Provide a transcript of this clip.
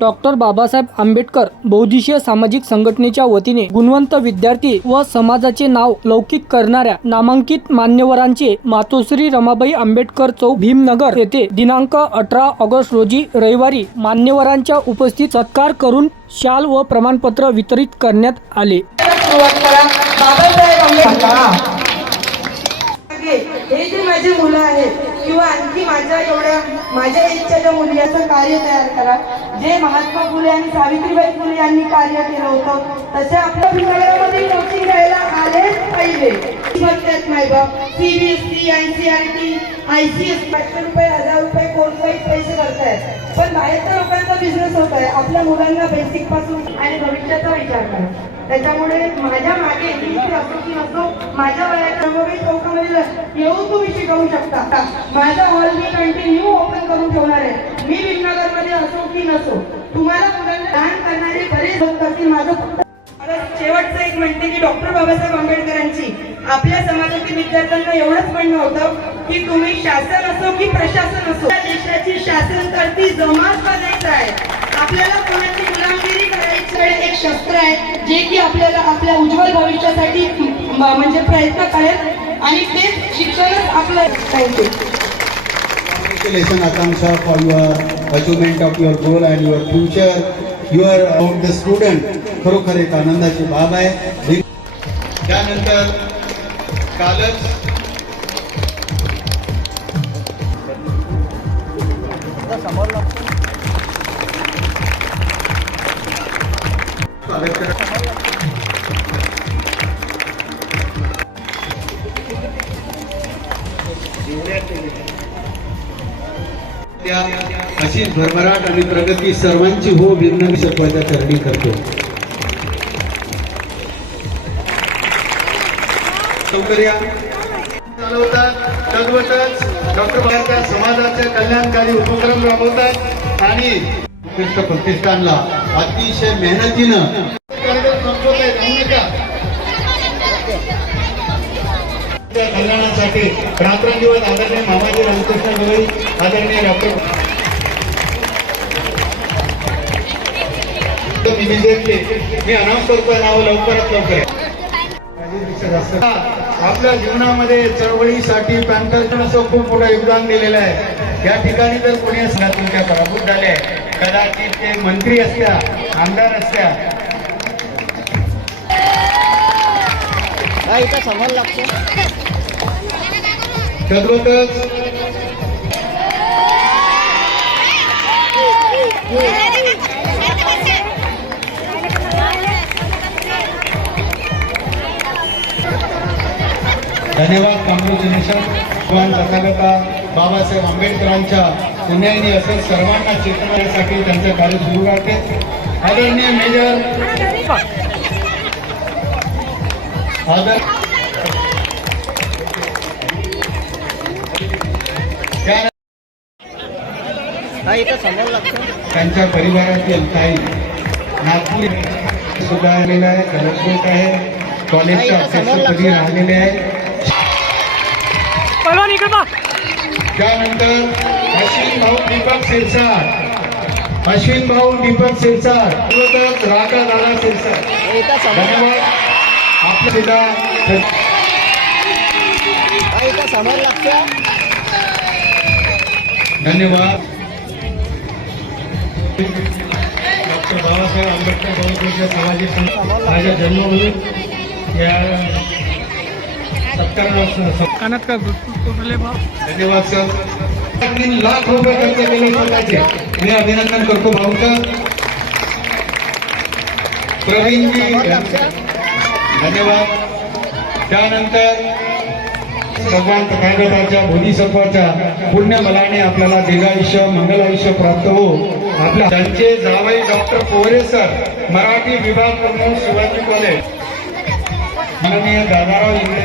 Doctor Babasaheb Ambedkar बहुउद्देशीय सामाजिक संघटनेच्या वतीने गुणवंत विद्यार्थी व समाजाचे नाव लौकिक करणाऱ्या नामांकित मान्यवरांचे मातोश्री रमाबाई आंबेडकर चौक भीमनगर येथे दिनांक 18 ऑगस्ट रोजी रविवारी मान्यवरांच्या उपस्थित सत्कार करून शाल व प्रमाणपत्र वितरित करण्यात आले। हे जे माझे मुलं आहेत किंवा आणखी माझ्या इच्छा ज्या मुली याचं कार्य तयार करा, जे महात्मा फुले आणि सावित्रीबाई फुले यांनी कार्य केलं होतं तसे आपल्या विद्यालयामध्ये कोचिंग घ्यायला आलेच पाहिजे। CBSE, NCERT, ICS 500 रुपये 1000 रुपये कोणताही पैसे करतायत, पण बाहेरच्या लोकांचा बिझनेस होत आहे। आपल्या मुलांना बेसिक पासून आणि भविष्याचा विचार करा। त्याच्यामुळे माझ्या मागे असो की नसो माझ्या वयाच्या चौकामध्ये येऊन तुम्ही शिकवू शकता। माझा हॉल मी कंटिन्यू ओपन करून ठेवणार आहे। मी भीमनगरमध्ये असो की नसो तुम्हाला मुलांना दान करणारे बरेच लोक असतील। माझं शेवटचं एक म्हणते की डॉक्टर बाबासाहेब आंबेडकरांची आपल्या समाजातील विद्यार्थ्यांना एवढंच म्हणणं होतं की तुम्ही शासन असो की प्रशासन असो देशाची शासन करती जमात बनायचं आहे। आपल्याला कोणाची गुलामगिरी करायची एक शस्त्र आहे जे की आपल्याला आपल्या उज्ज्वल भविष्यासाठी म्हणजे प्रयत्न करेल आणि ते शिक्षणच आपलं। Thank you. Congratulations Akansha for your achievement of your goal and your future. You are about the student. खरोखर एक आनंदाची बाब आहे। त्यानंतर कालच अशी भरभराट आणि प्रगती सर्वांची हो भिन्न शिकवायचा करणी करतो। सौकर्या चालवतात, तद्वतच डॉक्टर बाबासाहेब समाजाचे कल्याणकारी उपक्रम राबवतात आणि प्रतिष्ठानला अतिशय मेहनतीनं कल्याणासाठी रात्रंदिवस आदरणीय मामाजी रामकृष्ण गवई, आदरणीय डॉक्टर मी अनाउन्स करतोय नाव लवकरात लवकर। आपल्या जीवनामध्ये चळवळीसाठी पॅनकर्जन असं खूप मोठं योगदान दिलेलं आहे। या ठिकाणी जर कोणी तुमच्या पराभूत झाले, कदाचित ते मंत्री असत्या, आमदार असत्या, समोर लागतो तद्वतच धन्यवाद। कॉंग्रॅच्युलेशन। भगवान तथागता बाबासाहेब आंबेडकरांच्या पुण्याने असं सर्वांना चेतवण्यासाठी त्यांचं कार्य सुरू राहते। आदरणीय मेजर त्यांच्या परिवारातील काही नागपूर सुद्धा आलेला आहे, कलेक्टर आहे, कॉलेजच्या अध्यक्षपदी राहिलेले आहे। त्यानंतर अश्विन भाऊ दीपक सिरसाट, राका दादा सिरसाट, धन्यवाद। आपलं सुद्धा धन्यवाद। डॉक्टर बाबासाहेब आंबेडकर बहुउद्देशीय सामाजिक माझ्या जन्मभूमी या सत्काराला धन्यवाद सर। 3 लाख रुपये खर्च केले स्वतःचे, मी अभिनंदन करतो भाऊचं। प्रवीणजी धन्यवाद। त्यानंतर भगवान तथागताच्या बोधिसत्वाच्या पुण्यबलाने आपल्याला दीर्घायुष्य मंगल आयुष्य प्राप्त हो। आपल्या त्यांचे जावई डॉक्टर पोहरे सर, मराठी विभाग प्रमुख, शिवाजी कॉलेज, माननीय दादाराव इंगळे।